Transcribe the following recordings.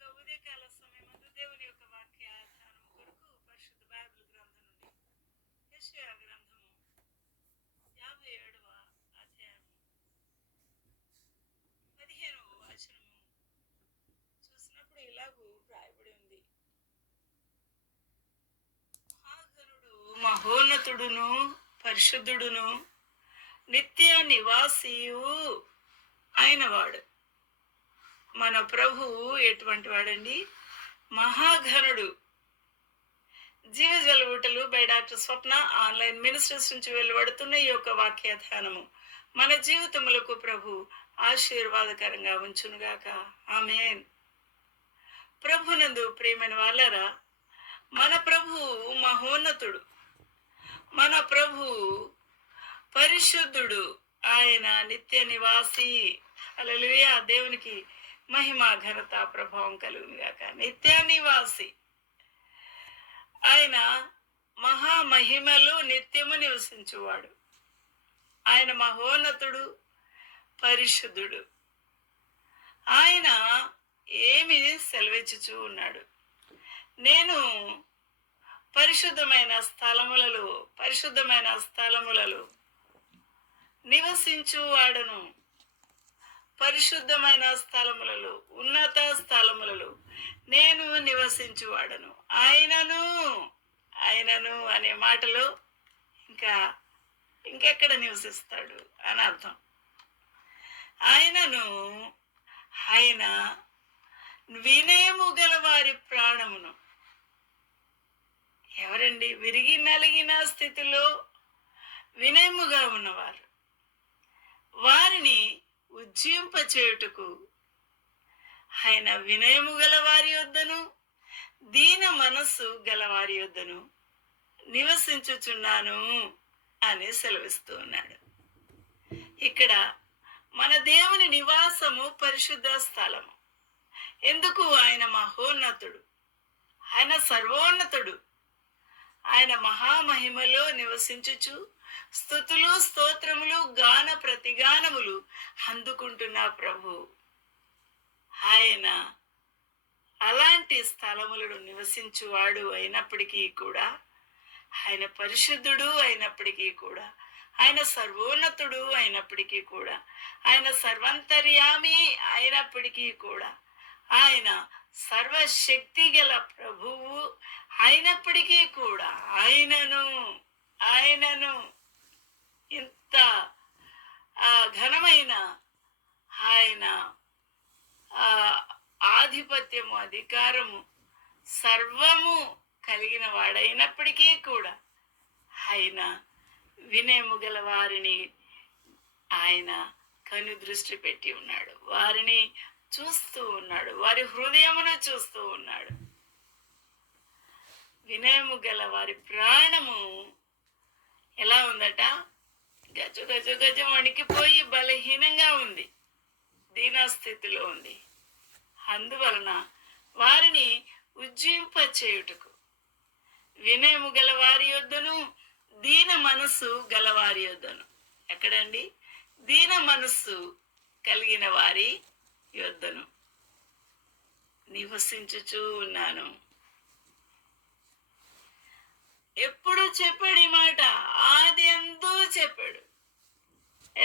యొక్క ఉదయకాల సమయమందు దేవుని యొక్క వాక్య ధ్యానం కొరకు పరిశుద్ధ బైబిల్ గ్రంథం నుండి యెషయా గ్రంథము యాభై ఏడవ అధ్యాయము పదిహేనవ వచనము చూసినప్పుడు ఇలాగూ వ్రాయబడి ఉంది. మహాగనుడు మహోన్నతుడును పరిశుద్ధుడును నిత్య నివాసీయు అయినవాడు. మన ప్రభువు ఎటువంటి వాడండి? మహాఘనుడు. జీవజల ఊటలు by doctor Swapna online ministers నుంచి వెలువడుతున్న ఈ యొక్క వాక్యాధానము మన జీవితములకు ప్రభు ఆశీర్వాదకరంగా ఉంచునుగాక. ఆమె ప్రభునందు ప్రియమైన వాళ్ళరా మన ప్రభు మహోన్నతుడు. మన ప్రభు పరిశుద్ధుడు. ఆయన నిత్య నివాసి. అలలుయా దేవునికి మహిమ ఘనత ప్రభావం కలుగును గాక. నిత్య నివాసి ఆయన మహామహిమలో నిత్యము నివసించువాడు. ఆయన మహోన్నతుడు పరిశుద్ధుడు. ఆయన ఏమి సెలవిచ్చుచూ ఉన్నాడు. నేను పరిశుద్ధమైన స్థలములలో పరిశుద్ధమైన స్థలములలో నివసించు వాడను పరిశుద్ధమైన స్థలములలో ఉన్నత స్థలములలో నేను నివసించువాడను. ఆయనను ఆయనను అనే మాటలో ఇంకా ఇంకెక్కడ నివసిస్తాడు అని అర్థం. ఆయనను ఆయన వినయము గల వారి ప్రాణమును ఎవరండి? విరిగి నలిగిన స్థితిలో వినయముగా ఉన్నవారు. వారిని ఉజ్జింపచేయుటకు. ఆయన వినయము గలవారి వద్దను దీన మనస్సు గలవారి వద్దను నివసించుచున్నాను అని సెలవిస్తూ ఉన్నాడు ఇక్కడ మన దేవుని నివాసము పరిశుద్ధ స్థలము. ఎందుకు ఆయన మహోన్నతుడు? ఆయన సర్వోన్నతుడు. ఆయన మహామహిమలో నివసించుచు స్థుతులు స్తోత్రములు గాన ప్రతిగానములు అందుకుంటున్న ప్రభు. ఆయన అలాంటి స్థలములను నివసించువాడు అయినప్పటికీ కూడా ఆయన పరిశుద్ధుడు అయినప్పటికీ కూడా ఆయన సర్వోన్నతుడు అయినప్పటికీ కూడా ఆయన సర్వంతర్యామి అయినప్పటికీ కూడా ఆయన సర్వశక్తి గల ప్రభువు అయినప్పటికీ కూడా ఆయనను ఆయనను ఇంత ఘనమైన ఆయన ఆధిపత్యము అధికారము సర్వము కలిగిన వాడైనప్పటికీ కూడా ఆయన వినయముగల వారిని ఆయన కను దృష్టి పెట్టి ఉన్నాడు. వారిని చూస్తూ ఉన్నాడు. వారి హృదయమును చూస్తూ ఉన్నాడు. వినయము గల వారి ప్రాణము ఎలా ఉందట? గజ గజ గజ వణికిపోయి బలహీనంగా ఉంది. దీనాస్థితిలో ఉంది. అందువలన వారిని ఉజ్జింప చేయుటకు వినయము గల వారి యొద్దను దీన మనస్సు గలవారి యొద్దను. ఎక్కడండి? దీన మనస్సు కలిగిన వారి యొద్దను. నివసించుచూ ఉన్నాను ఎప్పుడు చెప్పాడు ఈ మాట ఆది ఎందు చెప్పాడు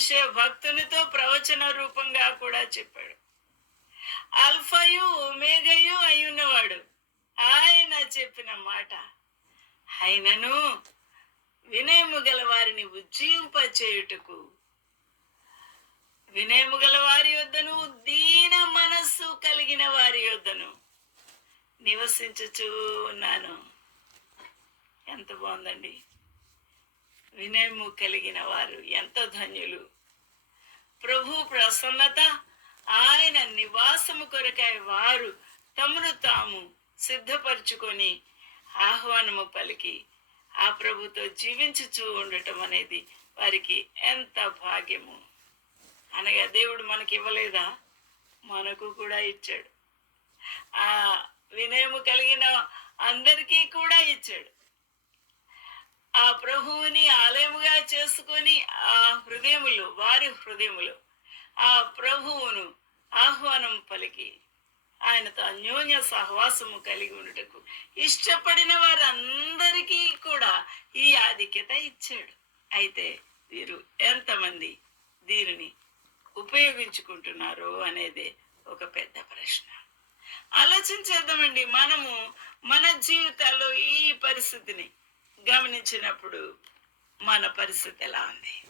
చేసే భక్తునితో ప్రవచన రూపంగా కూడా చెప్పాడు. అల్ఫయు ఒమేగయు అయ్యున్నవాడు ఆయన చెప్పిన మాట ఆయనను వినయము గల వారిని ఉజ్జీంపచేయుటకు వినయము గల వారి యొద్దను దీన మనస్సు కలిగిన వారి యొద్దను నివసించుచూ ఉన్నాను ఎంత బాగుందండి. వినయము కలిగిన వారు ఎంత ధన్యులు. ప్రభు ప్రసన్నత ఆయన నివాసము కొరకై వారు తమను తాము సిద్ధపరచుకొని ఆహ్వానము పలికి ఆ ప్రభుతో జీవించుచూ ఉండటం అనేది వారికి ఎంత భాగ్యము. అనగా దేవుడు మనకి ఇవ్వలేదా? మనకు కూడా ఇచ్చాడు. ఆ వినయము కలిగిన అందరికీ కూడా ఇచ్చాడు. ఆ ప్రభువుని ఆలయముగా చేసుకొని ఆ హృదయములు వారి హృదయములు ఆ ప్రభువును ఆహ్వానం పలికి. ఆయనతో అన్యోన్య సహవాసము కలిగి ఉండటకు ఇష్టపడిన వారందరికీ కూడా ఈ ఆధిక్యత ఇచ్చాడు. అయితే వీరు ఎంతమంది దీనిని ఉపయోగించుకుంటున్నారు అనేది ఒక పెద్ద ప్రశ్న. ఆలోచించేద్దామండి. మనము మన జీవితాల్లో ఈ పరిస్థితిని గమనించినప్పుడు మన పరిస్థితి ఎలా ఉంది?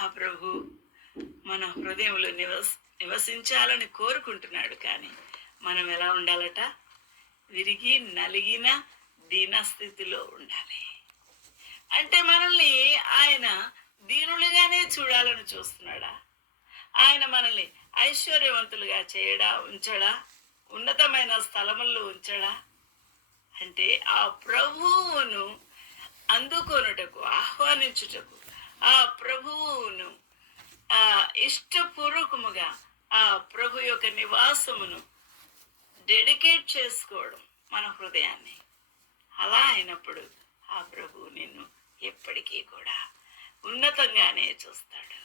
ఆ ప్రభు మన హృదయంలో నివస్ నివసించాలని కోరుకుంటున్నాడు కానీ మనం ఎలా ఉండాలట? విరిగి నలిగిన దీనస్థితిలో ఉండాలి. అంటే మనల్ని ఆయన దీనులుగానే చూడాలని చూస్తున్నాడా? ఆయన మనల్ని ఐశ్వర్యవంతులుగా చేయడా ఉంచడా? ఉన్నతమైన స్థలముల్లో ఉంచడా? అంటే ఆ ప్రభువును అందుకొనుటకు ఆహ్వానించుటకు. ఆ ప్రభువును ఆ ఇష్టపూర్వకముగా ఆ ప్రభు యొక్క నివాసమును డెడికేట్ చేసుకోవడం మన హృదయాన్ని. అలా అయినప్పుడు ఆ ప్రభు నిన్ను ఎప్పటికీ కూడా ఉన్నతంగానే చూస్తాడు.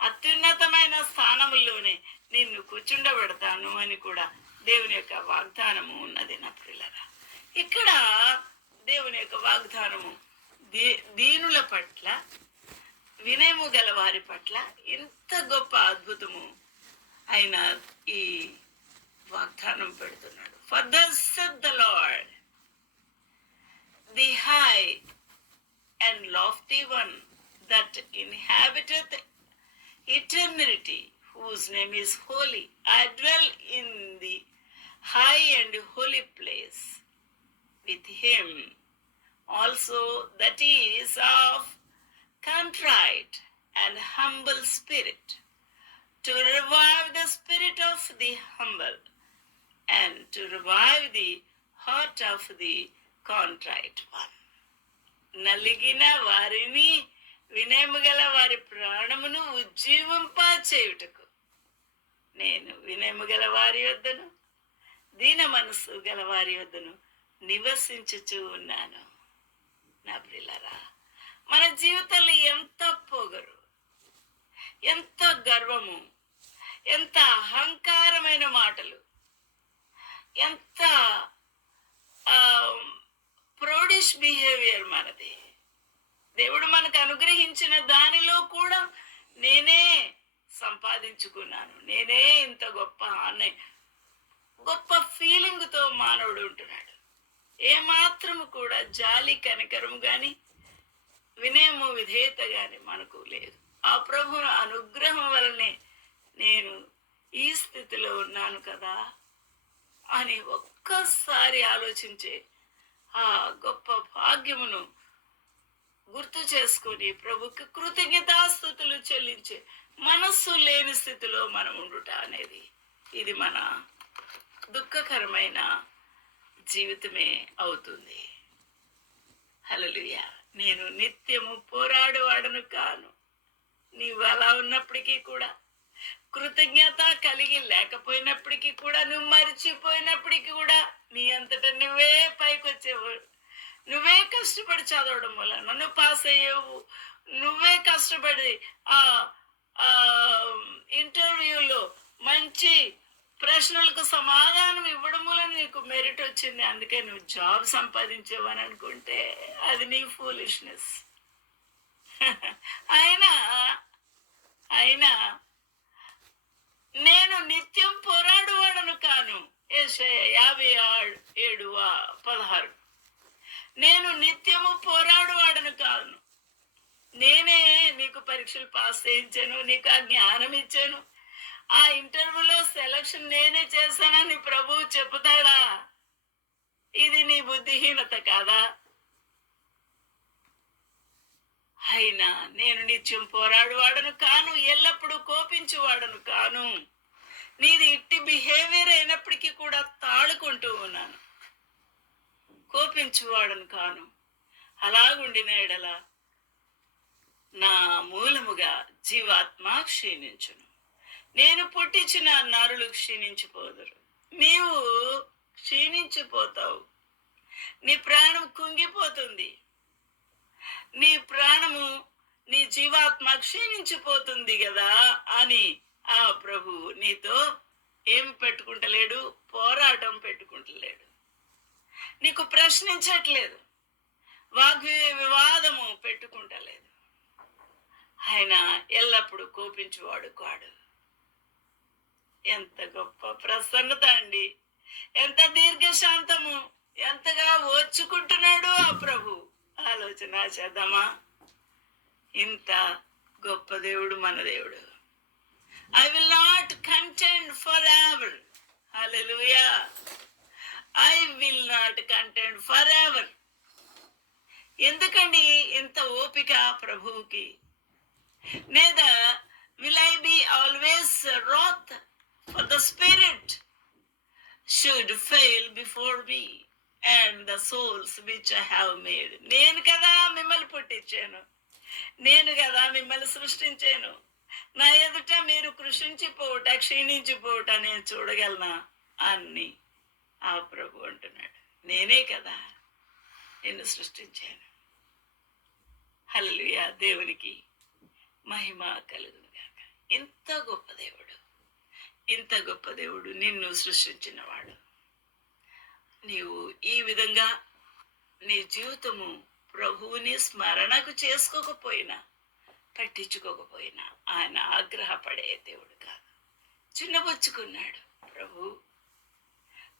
అత్యున్నతమైన స్థానముల్లోనే నిన్ను కూర్చుండబెడతాను అని కూడా దేవుని యొక్క వాగ్దానము ఉన్నది నా పిల్లరా ఇక్కడ దేవుని యొక్క వాగ్దానము దీ దీనుల పట్ల వినయము గల వారి పట్ల ఇంత గొప్ప అద్భుతము ఆయన ఈ వాగ్దానం పెడుతున్నాడు for the the Lord the high and lofty one that inhabiteth eternity whose name is holy. I dwell in the high and holy place with him also that is of contrite and humble spirit, to revive the spirit of the humble and to revive the heart of the contrite one. నలిగిన వారిని వినయము గల వారి ప్రాణమును ఉజ్జీవింప చేయుటకు నేను వినయము గల వారి వద్దను దీన మనస్సు గల వారి వద్దను నివసించుచూ ఉన్నాను. నా ప్రిల్లరా మన జీవితంలో ఎంత పొగరు ఎంత గర్వము ఎంత అహంకారమైన మాటలు ఎంత ప్రౌడిష్ బిహేవియర్ మనది. దేవుడు మనకు అనుగ్రహించిన దానిలో కూడా నేనే సంపాదించుకున్నాను. నేనే ఇంత గొప్ప అనే గొప్ప ఫీలింగ్తో మానవుడు ఉంటున్నాడు. ఏమాత్రము కూడా జాలి కనికరము కానీ వినయము విధేయత కానీ మనకు లేదు. ఆ ప్రభు అనుగ్రహం వలనే నేను ఈ స్థితిలో ఉన్నాను కదా అని ఒక్కసారి ఆలోచించే ఆ గొప్ప భాగ్యమును గుర్తు చేసుకొని ప్రభుకి కృతజ్ఞతాస్థుతులు చెల్లించే మనస్సు లేని స్థితిలో మనం ఉండుట అనేది ఇది మన దుఃఖకరమైన జీవితమే అవుతుంది. హలలుయ నేను నిత్యము పోరాడువాడను కాను. నీవు అలా ఉన్నప్పటికీ కూడా కృతజ్ఞత కలిగి లేకపోయినప్పటికీ కూడా నువ్వు మరిచిపోయినప్పటికీ కూడా నీ అంతటా నువ్వే పైకి వచ్చేవాడు నువ్వే కష్టపడి చదవడం వల్ల నన్ను పాస్ అయ్యేవు. నువ్వే కష్టపడి ఆ ఇంటర్వ్యూలో మంచి ప్రశ్నలకు సమాధానం ఇవ్వడం వల్ల నీకు మెరిట్ వచ్చింది. అందుకే నువ్వు జాబ్ సంపాదించేవని అనుకుంటే అది నీ ఫూలిష్నెస్ అయినా అయినా నేను నిత్యం పోరాడువాడను కాను. ఏషే యాభై ఏడు పదహారు. నేను నిత్యము పోరాడువాడను కాను. నేనే నీకు పరీక్షలు పాస్ చేయించాను నీకు ఆ జ్ఞానం ఇచ్చాను. ఆ ఇంటర్వ్యూలో సెలక్షన్ నేనే చేశానని ప్రభువు చెబుతాడా? ఇది నీ బుద్ధిహీనత కాదా? అయినా నేను నిత్యం పోరాడువాడను కాను ఎల్లప్పుడూ కోపించువాడను కాను. నీది ఇట్టి బిహేవియర్ అయినప్పటికీ కూడా తాళుకుంటూ ఉన్నాను. కోపించువాడను కాను. అలాగుండిన ఎడల నా మూలముగా జీవాత్మ క్షీణించును. నేను పుట్టించిన నరులు క్షీణించిపోదురు. నీవు క్షీణించిపోతావు. నీ ప్రాణం కుంగిపోతుంది. నీ ప్రాణము నీ జీవాత్మ క్షీణించిపోతుంది కదా అని ఆ ప్రభు నీతో ఏం పెట్టుకుంటలేడు పోరాటం పెట్టుకుంటలేడు. నీకు ప్రశ్నించట్లేదు. వాగ్వి వివాదము పెట్టుకుంటలేదు. ఆయన ఎల్లప్పుడూ కోపించువాడు కాడు. ఎంత గొప్ప ప్రసన్నత అండి. ఎంత దీర్ఘశాంతము. ఎంతగా ఓర్చుకుంటున్నాడు ఆ ప్రభు. ఆలోచన చేద్దామా? ఇంత గొప్ప దేవుడు మన దేవుడు. I will not contend for ever hallelujah I will not contend for ever ఎందుకండి ఇంత ఓపిక ప్రభువుకి? లేదా will I be always wroth for the spirit should fail before me and the souls which I have made నేను కదా మిమ్మల్ని పుట్టించాను. నేను కదా మిమ్మల్ని సృష్టించాను. నా ఎదుట మీరు కృషించిపోవుట క్షీణించిపోవుట నేను చూడగలనా? అన్ని ఆ ప్రభు అంటున్నాడు. నేనే కదా నిన్ను సృష్టించాను. హల్లుయా దేవునికి మహిమ కలుగును గాక. ఇంత గొప్ప దేవుడు. ఇంత గొప్ప దేవుడు నిన్ను సృష్టించినవాడు. నీవు ఈ విధంగా నీ జీవితము ప్రభువుని స్మరణకు చేసుకోకపోయినా పట్టించుకోకపోయినా ఆయన ఆగ్రహపడే దేవుడు కాదు. చిన్నబుచ్చుకున్నాడు ప్రభు.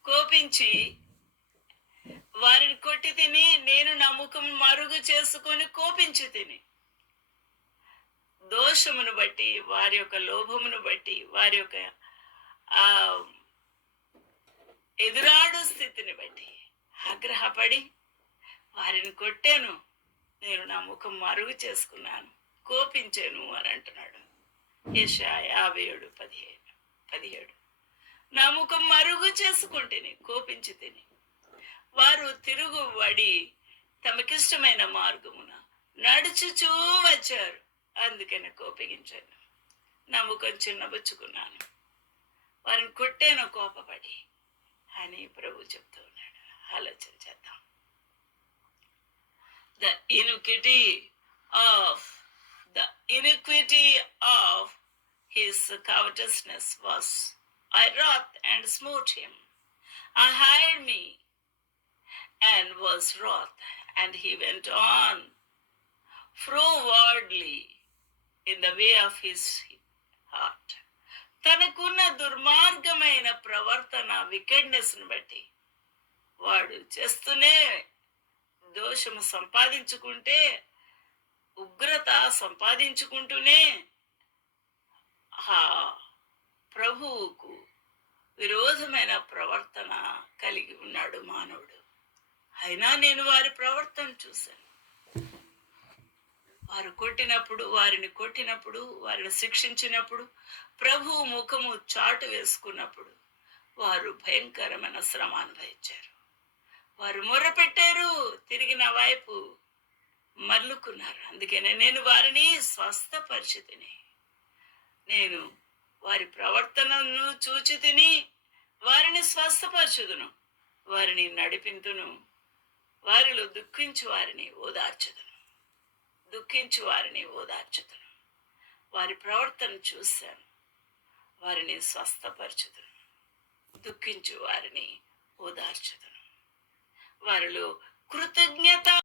కోపించి వారిని కొట్టి తిని నేను నమ్మకం మరుగు చేసుకొని కోపించి తిని దోషమును బట్టి వారి యొక్క లోభమును బట్టి వారి యొక్క ఆ ఎదురాడు స్థితిని బట్టి ఆగ్రహపడి వారిని కొట్టాను. నేను నా ముఖం మరుగు చేసుకున్నాను. కోపించాను అని అంటున్నాడు. యశా యాభై ఏడు పదిహేను పదిహేడు. నా ముఖం మరుగు చేసుకుంటేని కోపించి తిని. వారు తిరుగుబడి తమకిష్టమైన మార్గమున నడుచుచూ వచ్చారు. అందుకని కోపగించాను నా ముఖం చిన్నబుచ్చుకున్నాను వారిని కొట్టాను కోపపడి అని ప్రభు చెప్తూ ఉన్నాడు ఆలోచన చేద్దాం the iniquity of the iniquity of his covetousness was I wrath and smote him. I hired me and was wroth, and he went on frowardly in the way of his heart. తనకున్న దుర్మార్గమైన ప్రవర్తన వికెడ్నెస్ను బట్టి. వాడు చేస్తూనే దోషము సంపాదించుకుంటే ఉగ్రత సంపాదించుకుంటూనే ఆ ప్రభువుకు విరోధమైన ప్రవర్తన కలిగి ఉన్నాడు మానవుడు. అయినా నేను వారి ప్రవర్తన చూశాను. వారు కొట్టినప్పుడు వారిని కొట్టినప్పుడు వారిని శిక్షించినప్పుడు ప్రభు ముఖము చాటు వేసుకున్నప్పుడు వారు భయంకరమైన శ్రమ అనుభవించారు. వారు మొరపెట్టారు తిరిగిన వైపు మర్లుకున్నారు అందుకనే నేను వారిని స్వస్థపరిచితిని. నేను వారి ప్రవర్తనను చూచి తిని వారిని స్వస్థపరచుదును. వారిని నడిపింతును. వారిలో దుఃఖించు వారిని ఓదార్చుదును. దుఃఖించు వారిని ఓదార్చుదును. వారి ప్రవర్తన చూశాను. వారిని స్వస్థపరచుదును. దుఃఖించు వారిని ఓదార్చుదును. వారిలో కృతజ్ఞత